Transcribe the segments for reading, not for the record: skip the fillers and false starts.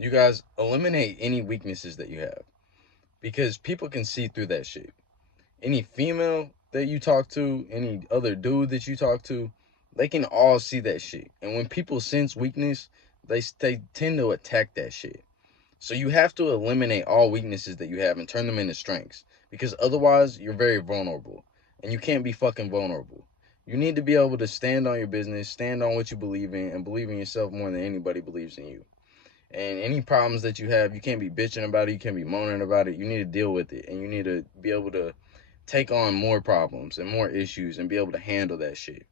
You guys eliminate any weaknesses that you have because people can see through that shit. Any female that you talk to, any other dude that you talk to, they can all see that shit. And when people sense weakness, they tend to attack that shit. So you have to eliminate all weaknesses that you have and turn them into strengths because otherwise you're very vulnerable and you can't be fucking vulnerable. You need to be able to stand on your business, stand on what you believe in, and believe in yourself more than anybody believes in you. And any problems that you have, you can't be bitching about it, you can't be moaning about it. You need to deal with it and you need to be able to take on more problems and more issues and be able to handle that shit.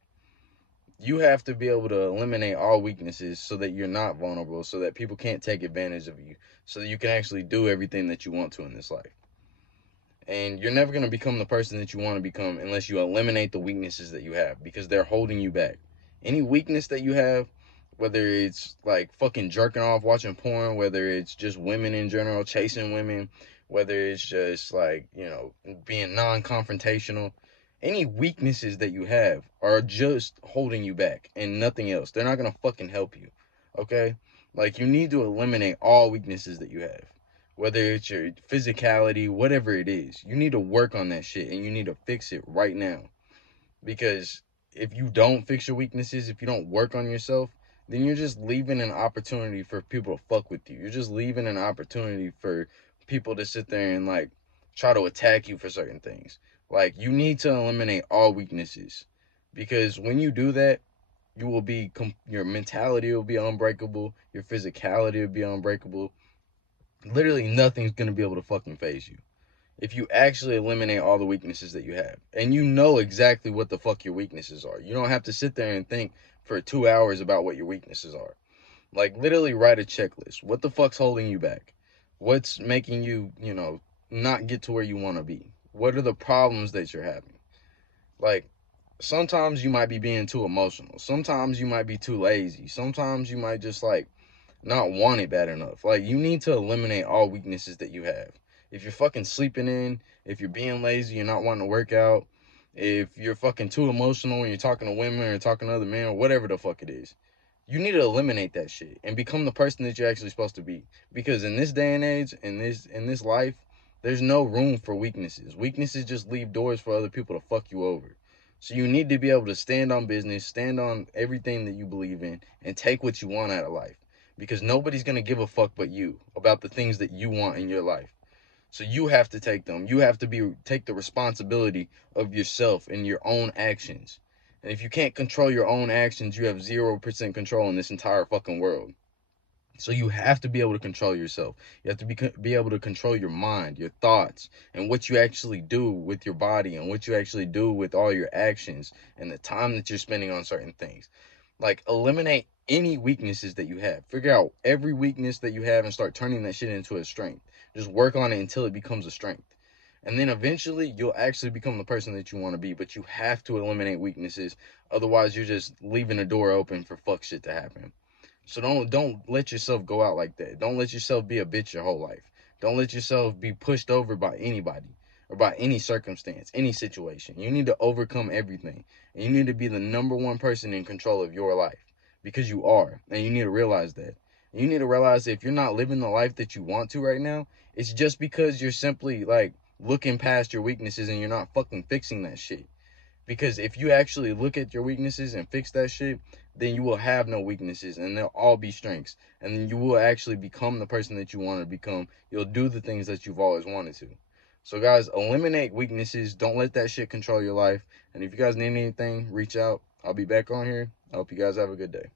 You have to be able to eliminate all weaknesses so that you're not vulnerable, so that people can't take advantage of you, so that you can actually do everything that you want to in this life. And you're never going to become the person that you want to become unless you eliminate the weaknesses that you have because they're holding you back. Any weakness that you have, whether it's like fucking jerking off watching porn, whether it's just women in general chasing women, whether it's just like, being non-confrontational, any weaknesses that you have are just holding you back and nothing else. They're not going to fucking help you. Okay? Like, you need to eliminate all weaknesses that you have, whether it's your physicality, whatever it is. You need to work on that shit and you need to fix it right now. Because if you don't fix your weaknesses, if you don't work on yourself, then you're just leaving an opportunity for people to fuck with you. You're just leaving an opportunity for people to sit there and like try to attack you for certain things. Like, you need to eliminate all weaknesses because when you do that, you will be your mentality will be unbreakable, your physicality will be unbreakable. Literally nothing's going to be able to fucking phase you if you actually eliminate all the weaknesses that you have. And you know exactly what the fuck your weaknesses are. You don't have to sit there and think for 2 hours about what your weaknesses are. Like, literally write a checklist. What the fuck's holding you back? What's making you, not get to where you want to be? What are the problems that you're having? Like, sometimes you might be being too emotional. Sometimes you might be too lazy. Sometimes you might just like not want it bad enough. Like, you need to eliminate all weaknesses that you have. If you're fucking sleeping in, if you're being lazy, you're not wanting to work out, if you're fucking too emotional when you're talking to women or talking to other men or whatever the fuck it is, you need to eliminate that shit and become the person that you're actually supposed to be. Because in this day and age, in this life, there's no room for weaknesses. Weaknesses just leave doors for other people to fuck you over. So you need to be able to stand on business, stand on everything that you believe in, and take what you want out of life. Because nobody's gonna give a fuck but you about the things that you want in your life. So you have to take them. You have to take the responsibility of yourself and your own actions. And if you can't control your own actions, you have 0% control in this entire fucking world. So you have to be able to control yourself. You have to be able to control your mind, your thoughts, and what you actually do with your body and what you actually do with all your actions and the time that you're spending on certain things. Like, eliminate any weaknesses that you have. Figure out every weakness that you have and start turning that shit into a strength. Just work on it until it becomes a strength. And then eventually you'll actually become the person that you want to be. But you have to eliminate weaknesses. Otherwise, you're just leaving the door open for fuck shit to happen. So don't let yourself go out like that. Don't let yourself be a bitch your whole life. Don't let yourself be pushed over by anybody or by any circumstance, any situation. You need to overcome everything. And you need to be the number one person in control of your life because you are. And you need to realize that. And you need to realize that if you're not living the life that you want to right now, it's just because you're simply like looking past your weaknesses and you're not fucking fixing that shit. Because if you actually look at your weaknesses and fix that shit, then you will have no weaknesses and they'll all be strengths. And then you will actually become the person that you want to become. You'll do the things that you've always wanted to. So, guys, eliminate weaknesses. Don't let that shit control your life. And if you guys need anything, reach out. I'll be back on here. I hope you guys have a good day.